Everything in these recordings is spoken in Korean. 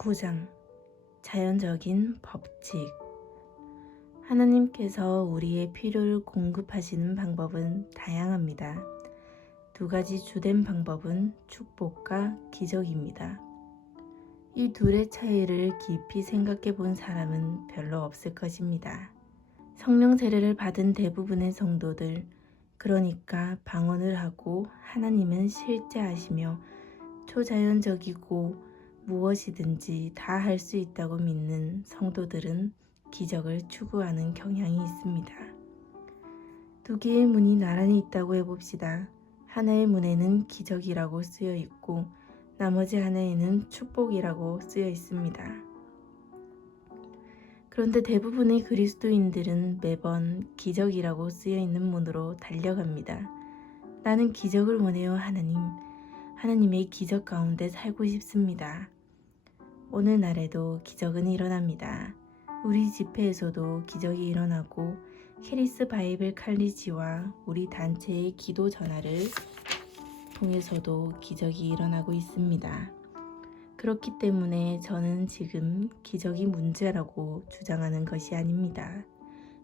9장 자연적인 법칙. 하나님께서 우리의 필요를 공급하시는 방법은 다양합니다. 두 가지 주된 방법은 축복과 기적입니다. 이 둘의 차이를 깊이 생각해 본 사람은 별로 없을 것입니다. 성령 세례를 받은 대부분의 성도들, 그러니까 방언을 하고 하나님은 실제하시며 초자연적이고 무엇이든지 다 할 수 있다고 믿는 성도들은 기적을 추구하는 경향이 있습니다. 두 개의 문이 나란히 있다고 해봅시다. 하나의 문에는 기적이라고 쓰여 있고 나머지 하나에는 축복이라고 쓰여 있습니다. 그런데 대부분의 그리스도인들은 매번 기적이라고 쓰여 있는 문으로 달려갑니다. 나는 기적을 원해요, 하나님. 하나님의 기적 가운데 살고 싶습니다. 오늘날에도 기적은 일어납니다. 우리 집회에서도 기적이 일어나고 캐리스 바이블 칼리지와 우리 단체의 기도 전화를 통해서도 기적이 일어나고 있습니다. 그렇기 때문에 저는 지금 기적이 문제라고 주장하는 것이 아닙니다.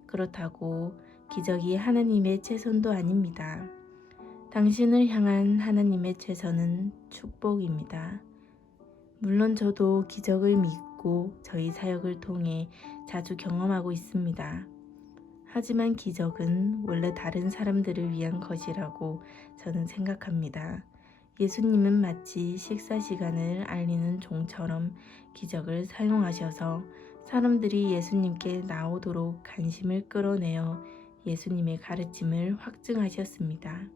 그렇다고 기적이 하나님의 최선도 아닙니다. 당신을 향한 하나님의 최선은 축복입니다. 물론 저도 기적을 믿고 저희 사역을 통해 자주 경험하고 있습니다. 하지만 기적은 원래 다른 사람들을 위한 것이라고 저는 생각합니다. 예수님은 마치 식사 시간을 알리는 종처럼 기적을 사용하셔서 사람들이 예수님께 나오도록 관심을 끌어내어 예수님의 가르침을 확증하셨습니다.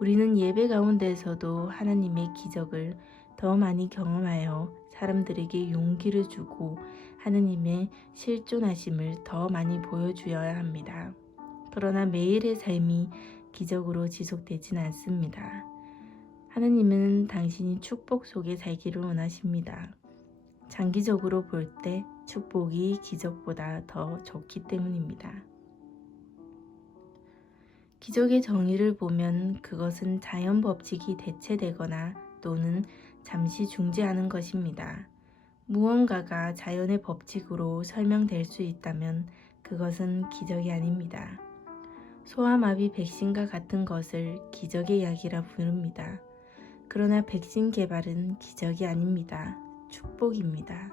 우리는 예배 가운데에서도 하나님의 기적을 더 많이 경험하여 사람들에게 용기를 주고 하나님의 실존하심을 더 많이 보여주어야 합니다. 그러나 매일의 삶이 기적으로 지속되진 않습니다. 하나님은 당신이 축복 속에 살기를 원하십니다. 장기적으로 볼 때 축복이 기적보다 더 좋기 때문입니다. 기적의 정의를 보면 그것은 자연 법칙이 대체되거나 또는 잠시 중지하는 것입니다. 무언가가 자연의 법칙으로 설명될 수 있다면 그것은 기적이 아닙니다. 소아마비 백신과 같은 것을 기적의 약이라 부릅니다. 그러나 백신 개발은 기적이 아닙니다. 축복입니다.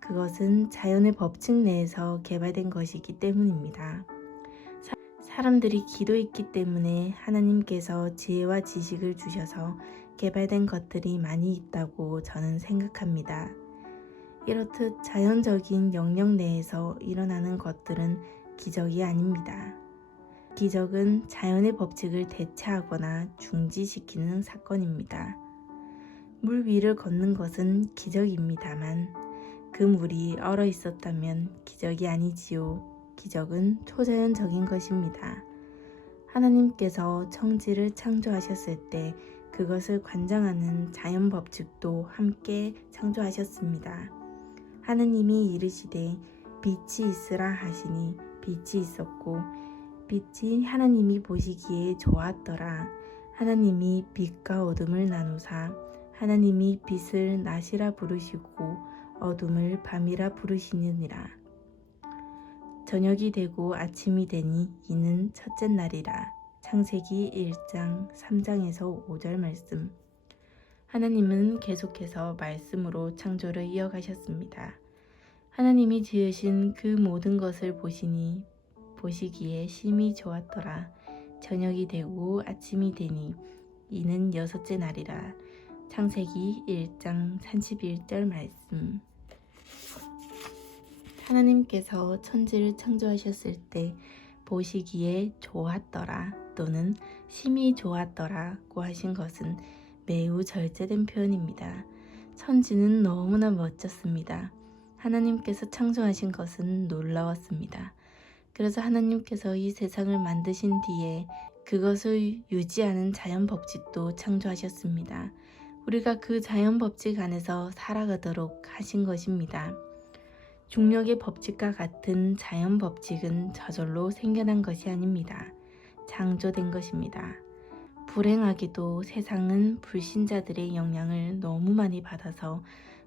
그것은 자연의 법칙 내에서 개발된 것이기 때문입니다. 사람들이 기도했기 때문에 하나님께서 지혜와 지식을 주셔서 개발된 것들이 많이 있다고 저는 생각합니다. 이렇듯 자연적인 영역 내에서 일어나는 것들은 기적이 아닙니다. 기적은 자연의 법칙을 대체하거나 중지시키는 사건입니다. 물 위를 걷는 것은 기적입니다만 그 물이 얼어 있었다면 기적이 아니지요. 기적은 초자연적인 것입니다. 하나님께서 청지를 창조하셨을 때 그것을 관장하는 자연 법칙도 함께 창조하셨습니다. 하나님이 이르시되 빛이 있으라 하시니 빛이 있었고 빛이 하나님이 보시기에 좋았더라. 하나님이 빛과 어둠을 나누사 하나님이 빛을 낮이라 부르시고 어둠을 밤이라 부르시느니라. 저녁이 되고 아침이 되니 이는 첫째 날이라. 창세기 1장 3장에서 5절 말씀. 하나님은 계속해서 말씀으로 창조를 이어가셨습니다. 하나님이 지으신 그 모든 것을 보시기에 심히 좋았더라. 저녁이 되고 아침이 되니 이는 여섯째 날이라. 창세기 1장 31절 말씀. 하나님께서 천지를 창조하셨을 때 보시기에 좋았더라 또는 심히 좋았더라고 하신 것은 매우 절제된 표현입니다. 천지는 너무나 멋졌습니다. 하나님께서 창조하신 것은 놀라웠습니다. 그래서 하나님께서 이 세상을 만드신 뒤에 그것을 유지하는 자연 법칙도 창조하셨습니다. 우리가 그 자연 법칙 안에서 살아가도록 하신 것입니다. 중력의 법칙과 같은 자연 법칙은 저절로 생겨난 것이 아닙니다. 창조된 것입니다. 불행하게도 세상은 불신자들의 영향을 너무 많이 받아서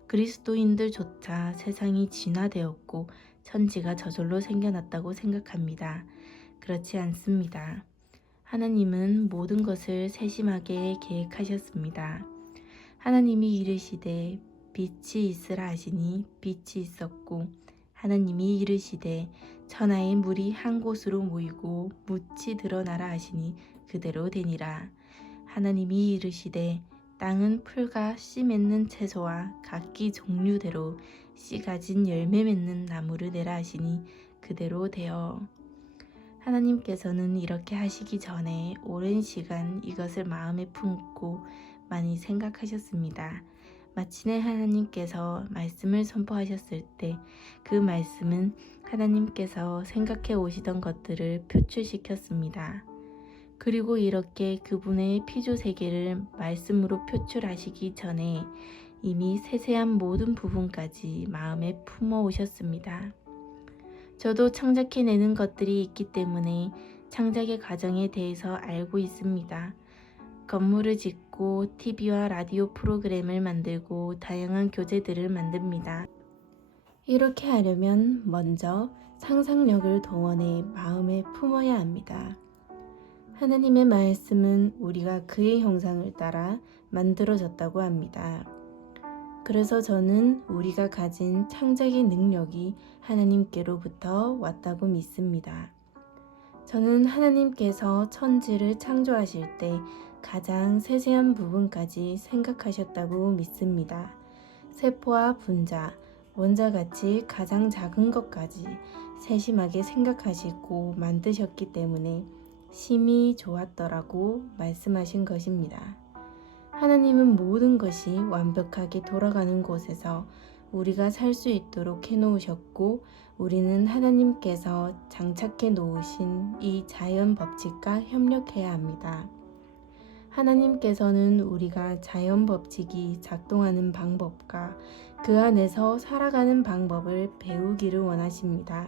그리스도인들조차 세상이 진화되었고 천지가 저절로 생겨났다고 생각합니다. 그렇지 않습니다. 하나님은 모든 것을 세심하게 계획하셨습니다. 하나님이 이르시되 빛이 있으라 하시니 빛이 있었고, 하나님이 이르시되 천하의 물이 한 곳으로 모이고 묻이 드러나라 하시니 그대로 되니라. 하나님이 이르시되 땅은 풀과 씨 맺는 채소와 각기 종류대로 씨 가진 열매 맺는 나무를 내라 하시니 그대로 되어. 하나님께서는 이렇게 하시기 전에 오랜 시간 이것을 마음에 품고 많이 생각하셨습니다. 마침내 하나님께서 말씀을 선포하셨을 때 그 말씀은 하나님께서 생각해 오시던 것들을 표출시켰습니다. 그리고 이렇게 그분의 피조 세계를 말씀으로 표출하시기 전에 이미 세세한 모든 부분까지 마음에 품어 오셨습니다. 저도 창작해내는 것들이 있기 때문에 창작의 과정에 대해서 알고 있습니다. 건물을 짓고 TV와 라디오 프로그램을 만들고 다양한 교재들을 만듭니다. 이렇게 하려면 먼저 상상력을 동원해 마음에 품어야 합니다. 하나님의 말씀은 우리가 그의 형상을 따라 만들어졌다고 합니다. 그래서 저는 우리가 가진 창작의 능력이 하나님께로부터 왔다고 믿습니다. 저는 하나님께서 천지를 창조하실 때 가장 세세한 부분까지 생각하셨다고 믿습니다. 세포와 분자, 원자같이 가장 작은 것까지 세심하게 생각하시고 만드셨기 때문에 심히 좋았더라고 말씀하신 것입니다. 하나님은 모든 것이 완벽하게 돌아가는 곳에서 우리가 살 수 있도록 해놓으셨고, 우리는 하나님께서 장착해 놓으신 이 자연 법칙과 협력해야 합니다. 하나님께서는 우리가 자연 법칙이 작동하는 방법과 그 안에서 살아가는 방법을 배우기를 원하십니다.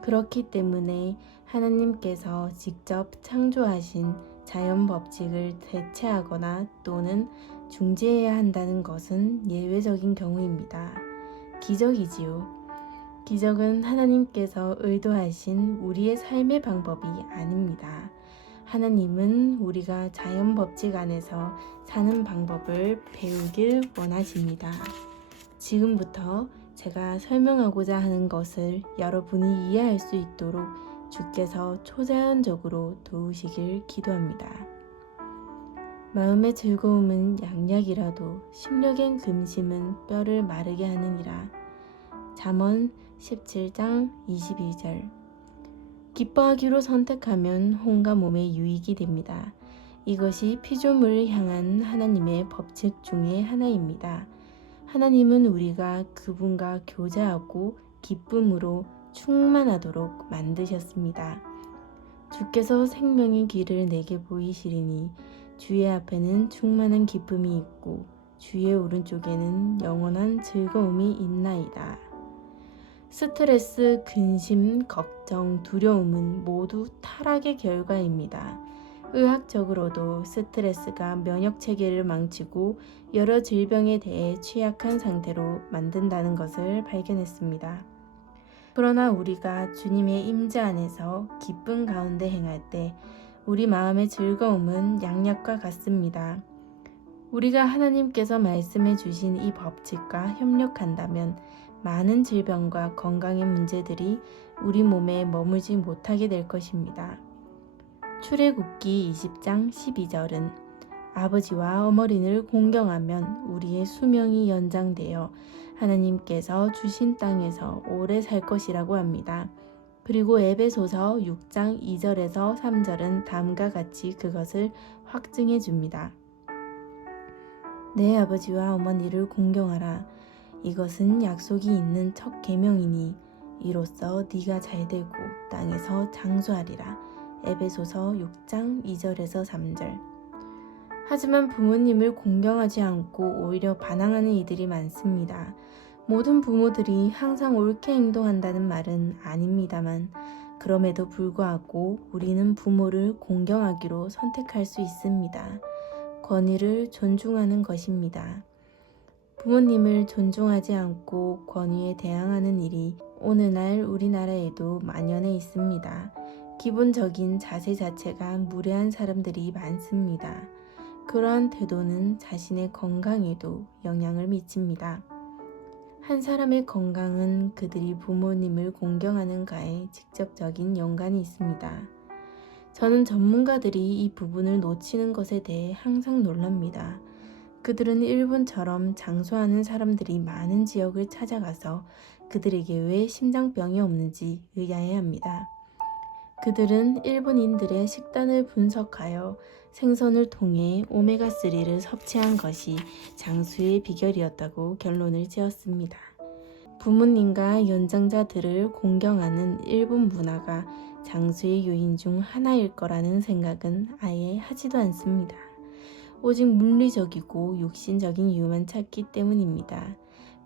그렇기 때문에 하나님께서 직접 창조하신 자연 법칙을 대체하거나 또는 중지해야 한다는 것은 예외적인 경우입니다. 기적이지요. 기적은 하나님께서 의도하신 우리의 삶의 방법이 아닙니다. 하나님은 우리가 자연 법칙 안에서 사는 방법을 배우길 원하십니다. 지금부터 제가 설명하고자 하는 것을 여러분이 이해할 수 있도록 주께서 초자연적으로 도우시길 기도합니다. 마음의 즐거움은 양약이라도 심령의 금심은 뼈를 마르게 하느니라. 잠언 17장 22절. 기뻐하기로 선택하면 혼과 몸의 유익이 됩니다. 이것이 피조물을 향한 하나님의 법칙 중에 하나입니다. 하나님은 우리가 그분과 교제하고 기쁨으로 충만하도록 만드셨습니다. 주께서 생명의 길을 내게 보이시리니 주의 앞에는 충만한 기쁨이 있고 주의 오른쪽에는 영원한 즐거움이 있나이다. 스트레스, 근심, 걱정, 두려움은 모두 타락의 결과입니다. 의학적으로도 스트레스가 면역 체계를 망치고 여러 질병에 대해 취약한 상태로 만든다는 것을 발견했습니다. 그러나 우리가 주님의 임재 안에서 기쁨 가운데 행할 때 우리 마음의 즐거움은 양약과 같습니다. 우리가 하나님께서 말씀해 주신 이 법칙과 협력한다면 많은 질병과 건강의 문제들이 우리 몸에 머물지 못하게 될 것입니다. 출애굽기 20장 12절은 아버지와 어머니를 공경하면 우리의 수명이 연장되어 하나님께서 주신 땅에서 오래 살 것이라고 합니다. 그리고 에베소서 6장 2절에서 3절은 다음과 같이 그것을 확증해 줍니다. 내 아버지와 어머니를 공경하라. 이것은 약속이 있는 첫 계명이니 이로써 네가 잘되고 땅에서 장수하리라. 에베소서 6장 2절에서 3절. 하지만 부모님을 공경하지 않고 오히려 반항하는 이들이 많습니다. 모든 부모들이 항상 옳게 행동한다는 말은 아닙니다만 그럼에도 불구하고 우리는 부모를 공경하기로 선택할 수 있습니다. 권위를 존중하는 것입니다. 부모님을 존중하지 않고 권위에 대항하는 일이 오늘날 우리나라에도 만연해 있습니다. 기본적인 자세 자체가 무례한 사람들이 많습니다. 그러한 태도는 자신의 건강에도 영향을 미칩니다. 한 사람의 건강은 그들이 부모님을 공경하는가에 직접적인 연관이 있습니다. 저는 전문가들이 이 부분을 놓치는 것에 대해 항상 놀랍니다. 그들은 일본처럼 장수하는 사람들이 많은 지역을 찾아가서 그들에게 왜 심장병이 없는지 의아해합니다. 그들은 일본인들의 식단을 분석하여 생선을 통해 오메가3를 섭취한 것이 장수의 비결이었다고 결론을 지었습니다. 부모님과 연장자들을 공경하는 일본 문화가 장수의 요인 중 하나일 거라는 생각은 아예 하지도 않습니다. 오직 물리적이고 육신적인 이유만 찾기 때문입니다.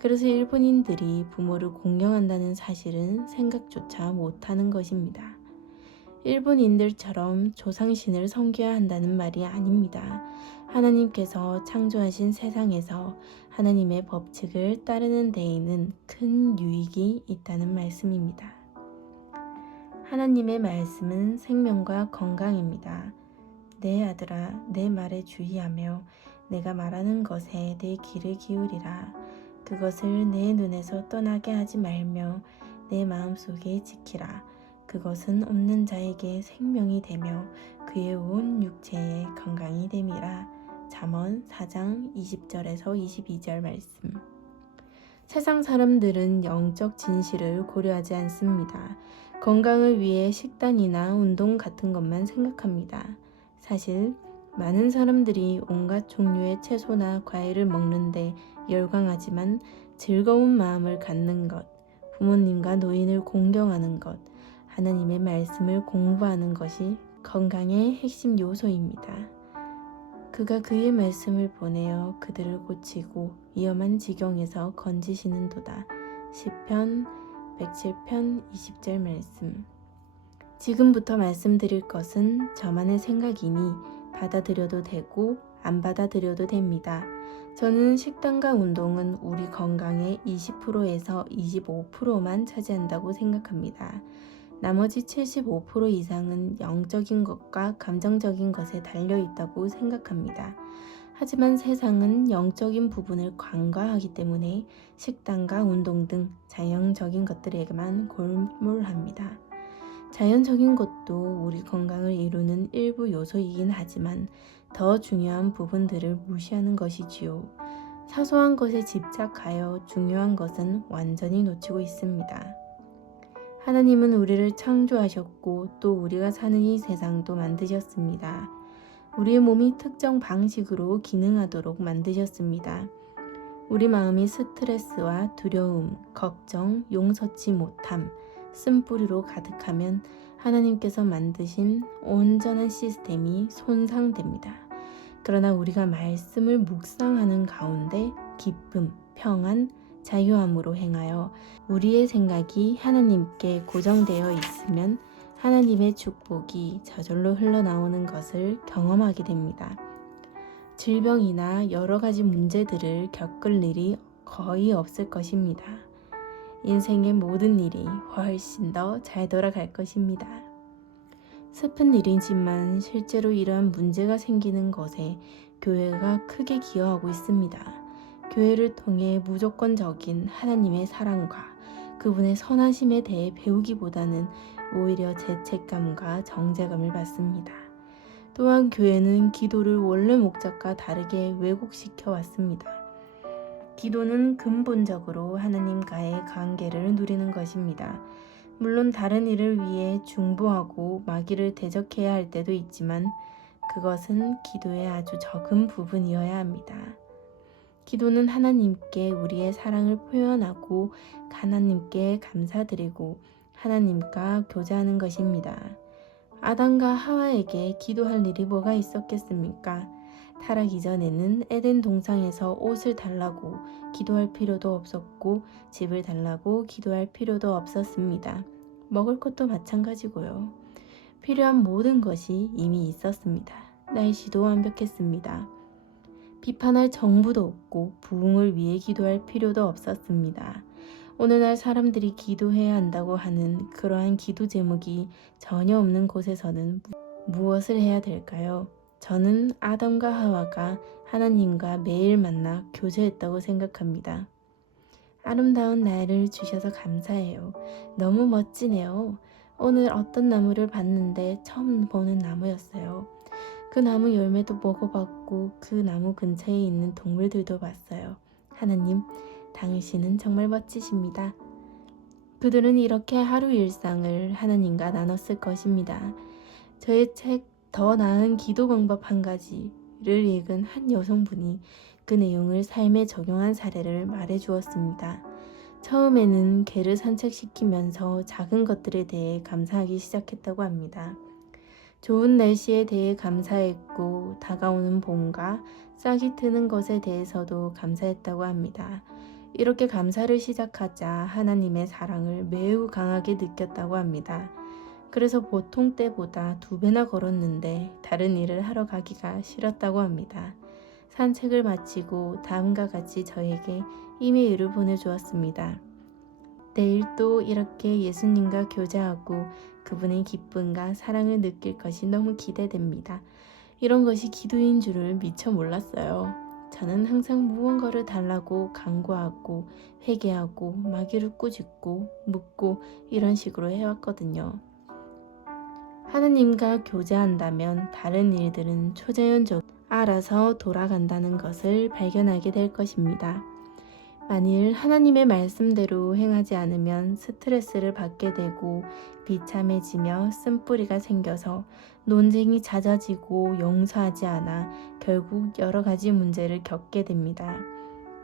그래서 일본인들이 부모를 공경한다는 사실은 생각조차 못하는 것입니다. 일본인들처럼 조상신을 섬겨야 한다는 말이 아닙니다. 하나님께서 창조하신 세상에서 하나님의 법칙을 따르는 데에는 큰 유익이 있다는 말씀입니다. 하나님의 말씀은 생명과 건강입니다. 내 아들아, 내 말에 주의하며 내가 말하는 것에 내 귀를 기울이라. 그것을 내 눈에서 떠나게 하지 말며 내 마음속에 지키라. 그것은 없는 자에게 생명이 되며 그의 온 육체에 건강이 됨이라. 잠언 4장 20절에서 22절 말씀. 세상 사람들은 영적 진실을 고려하지 않습니다. 건강을 위해 식단이나 운동 같은 것만 생각합니다. 사실 많은 사람들이 온갖 종류의 채소나 과일을 먹는데 열광하지만 즐거운 마음을 갖는 것, 부모님과 노인을 공경하는 것, 하나님의 말씀을 공부하는 것이 건강의 핵심 요소입니다. 그가 그의 말씀을 보내어 그들을 고치고 위험한 지경에서 건지시는도다. 시편 107편 20절 말씀. 지금부터 말씀드릴 것은 저만의 생각이니 받아들여도 되고 안 받아들여도 됩니다. 저는 식단과 운동은 우리 건강의 20%에서 25%만 차지한다고 생각합니다. 나머지 75% 이상은 영적인 것과 감정적인 것에 달려있다고 생각합니다. 하지만 세상은 영적인 부분을 간과하기 때문에 식단과 운동 등 자연적인 것들에게만 골몰합니다. 자연적인 것도 우리 건강을 이루는 일부 요소이긴 하지만 더 중요한 부분들을 무시하는 것이지요. 사소한 것에 집착하여 중요한 것은 완전히 놓치고 있습니다. 하나님은 우리를 창조하셨고 또 우리가 사는 이 세상도 만드셨습니다. 우리의 몸이 특정 방식으로 기능하도록 만드셨습니다. 우리 마음이 스트레스와 두려움, 걱정, 용서치 못함, 쓴뿌리로 가득하면 하나님께서 만드신 온전한 시스템이 손상됩니다. 그러나 우리가 말씀을 묵상하는 가운데 기쁨, 평안, 자유함으로 행하여 우리의 생각이 하나님께 고정되어 있으면 하나님의 축복이 저절로 흘러나오는 것을 경험하게 됩니다. 질병이나 여러 가지 문제들을 겪을 일이 거의 없을 것입니다. 인생의 모든 일이 훨씬 더 잘 돌아갈 것입니다. 슬픈 일이지만 실제로 이러한 문제가 생기는 것에 교회가 크게 기여하고 있습니다. 교회를 통해 무조건적인 하나님의 사랑과 그분의 선하심에 대해 배우기보다는 오히려 죄책감과 정죄감을 받습니다. 또한 교회는 기도를 원래 목적과 다르게 왜곡시켜 왔습니다. 기도는 근본적으로 하나님과의 관계를 누리는 것입니다. 물론 다른 일을 위해 중보하고 마귀를 대적해야 할 때도 있지만 그것은 기도의 아주 적은 부분이어야 합니다. 기도는 하나님께 우리의 사랑을 표현하고 하나님께 감사드리고 하나님과 교제하는 것입니다. 아담과 하와에게 기도할 일이 뭐가 있었겠습니까? 타락 이전에는 에덴 동상에서 옷을 달라고 기도할 필요도 없었고 집을 달라고 기도할 필요도 없었습니다. 먹을 것도 마찬가지고요. 필요한 모든 것이 이미 있었습니다. 날씨도 완벽했습니다. 비판할 정부도 없고 부흥을 위해 기도할 필요도 없었습니다. 오늘날 사람들이 기도해야 한다고 하는 그러한 기도 제목이 전혀 없는 곳에서는 무엇을 해야 될까요? 저는 아담과 하와가 하나님과 매일 만나 교제했다고 생각합니다. 아름다운 날을 주셔서 감사해요. 너무 멋지네요. 오늘 어떤 나무를 봤는데 처음 보는 나무였어요. 그 나무 열매도 먹어봤고 그 나무 근처에 있는 동물들도 봤어요. 하나님, 당신은 정말 멋지십니다. 그들은 이렇게 하루 일상을 하나님과 나눴을 것입니다. 저의 책 더 나은 기도 방법 한 가지를 읽은 한 여성분이 그 내용을 삶에 적용한 사례를 말해 주었습니다. 처음에는 개를 산책시키면서 작은 것들에 대해 감사하기 시작했다고 합니다. 좋은 날씨에 대해 감사했고 다가오는 봄과 싹이 트는 것에 대해서도 감사했다고 합니다. 이렇게 감사를 시작하자 하나님의 사랑을 매우 강하게 느꼈다고 합니다. 그래서 보통 때보다 2배나 걸었는데 다른 일을 하러 가기가 싫었다고 합니다. 산책을 마치고 다음과 같이 저에게 이메일을 보내주었습니다. 내일 또 이렇게 예수님과 교제하고 그분의 기쁨과 사랑을 느낄 것이 너무 기대됩니다. 이런 것이 기도인 줄을 미처 몰랐어요. 저는 항상 무언가를 달라고 간구하고 회개하고 마귀를 꾸짖고 묻고 이런 식으로 해왔거든요. 하나님과 교제한다면 다른 일들은 초자연적으로 알아서 돌아간다는 것을 발견하게 될 것입니다. 만일 하나님의 말씀대로 행하지 않으면 스트레스를 받게 되고 비참해지며 쓴뿌리가 생겨서 논쟁이 잦아지고 용서하지 않아 결국 여러 가지 문제를 겪게 됩니다.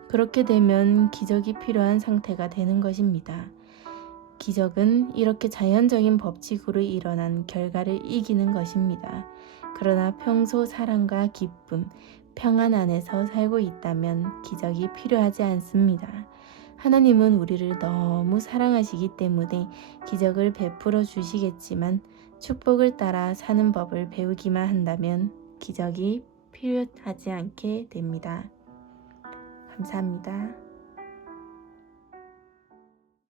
그렇게 되면 기적이 필요한 상태가 되는 것입니다. 기적은 이렇게 자연적인 법칙으로 일어난 결과를 이기는 것입니다. 그러나 평소 사랑과 기쁨, 평안 안에서 살고 있다면 기적이 필요하지 않습니다. 하나님은 우리를 너무 사랑하시기 때문에 기적을 베풀어 주시겠지만 축복을 따라 사는 법을 배우기만 한다면 기적이 필요하지 않게 됩니다. 감사합니다.